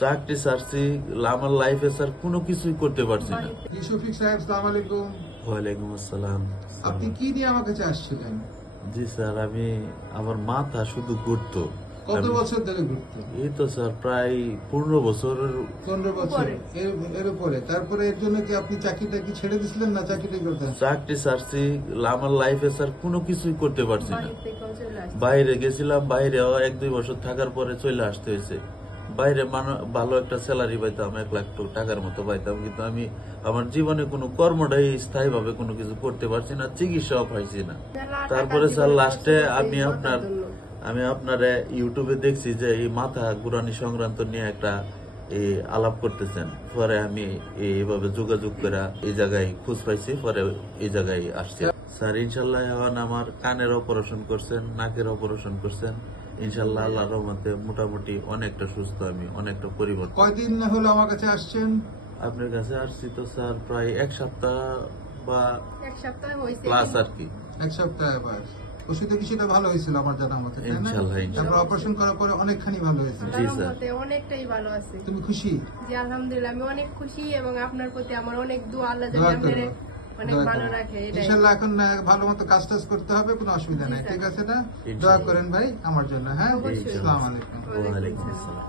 চাকরি ছাড়ছি, আমার লাইফে স্যার কোনো কিছুই করতে পারছি না। শফিক সাহেব, আসসালামু আলাইকুম। ওয়ালাইকুম আসসালাম। আপনি কি নিয়ে আমার কাছে আসছিলেন? জি স্যার, আমার মাথা শুধু ঘুরতো। কত বছর ধরে ঘুরতো? এই তো স্যার প্রায় 15 বছর। 15 বছর এর উপরে। তারপরে এর জন্য কি আপনি চাকরিটা কি ছেড়ে দিছিলেন না চাকরিটা করতেন? চাকরি ছাড়ছি, আমার লাইফে স্যার কোনো কিছুই করতে পারছি না। বাইরে গেছিলাম, বাইরেও 1-2 বছর থাকার পরে চলে আসতে হয়েছে। বাইরে ভালো একটা স্যালারি পাইতাম, 1 লাখ টাকার মতো পাইতাম, কিন্তু আমি আমার জীবনে কোনো কর্মটাই স্থায়ী ভাবে কোনো কিছু করতে পারছি না, চিকিৎসাও পাইছি না। তারপরে স্যার লাস্টে আমি আপনার ইউটিউবে দেখছি যে এই মাথা ঘুরানি সংক্রান্ত নিয়ে একটা আলাপ করতেছেন। পরে আমি এইভাবে যোগাযোগ করে এই জায়গায় খোঁজ পাইছি, পরে এই জায়গায় আসছি। স্যার ইনশাল্লাহ এখন আমার কানের অপারেশন করছেন, নাকের অপারেশন করছেন। ইনশাল্লাহ আল্লাহর রহমতে মোটামুটি অনেকটা সুস্থ, আমি অনেকটা পরিবর্তন। কয়দিন হলো আমার কাছে আসছেন? আপনার কাছে আসছি তো স্যার প্রায় 1 সপ্তাহ বা 1 সপ্তাহ প্লাস আর কি। 1 সপ্তাহ বাস। ওষুধে কিছুটা ভালো হয়েছিল আমার জানা মতে, তাই না? ইনশাল্লাহ। তারপর অপারেশন করার পরে অনেকখানি ভালো হয়েছে। জি স্যার, অনেকটাই ভালো আছে। তুমি খুশি? জি আলহামদুলিল্লাহ, আমি অনেক খুশি এবং আপনার প্রতি আমার অনেক দোয়া, আল্লাহ যেন আপনারে অনেক ভালো রাখে। ইনশাআল্লাহ এখন ভালো মতো কাজ টাজ করতে হবে, কোনো অসুবিধা নাই, ঠিক আছে না? দোয়া করেন ভাই আমার জন্য। হ্যাঁ, আসসালামু আলাইকুম। ওয়ালাইকুম আসসালাম।